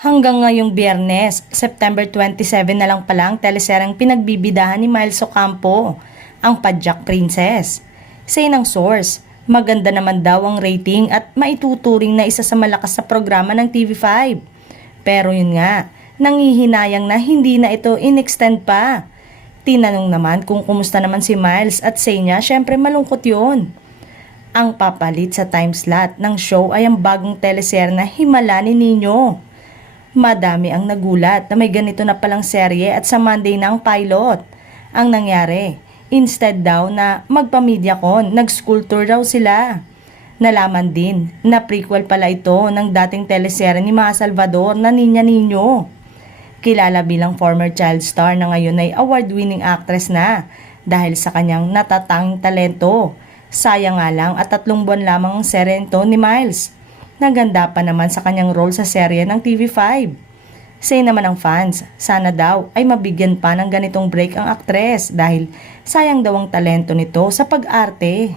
Hanggang ngayong Biyernes, September 27 na lang palang teleseryeng pinagbibidahan ni Miles Ocampo, ang Padjak Princess. Say ng source, maganda naman daw ang rating at maituturing na isa sa malakas sa programa ng TV5. Pero yun nga, nangihinayang na hindi na ito in-extend pa. Tinanong naman kung kumusta naman si Miles at say niya syempre malungkot yun. Ang papalit sa time slot ng show ay ang bagong teleserye na Himala ni Nino. Madami ang nagulat na may ganito na palang serye at sa Monday na ang pilot. Ang nangyari, instead daw na magpa-mediacon, nag-school tour daw sila. Nalaman din na prequel pala ito ng dating teleserye ni Maha Salvador na Niña Niño. Kilala bilang former child star na ngayon ay award-winning actress na dahil sa kanyang natatanging talento. Sayang nga lang at 3 buwan lamang ang serye ito ni Miles. Naganda pa naman sa kanyang role sa serye ng TV5. Say naman ng fans, sana daw ay mabigyan pa ng ganitong break ang aktres dahil sayang daw ang talento nito sa pag-arte.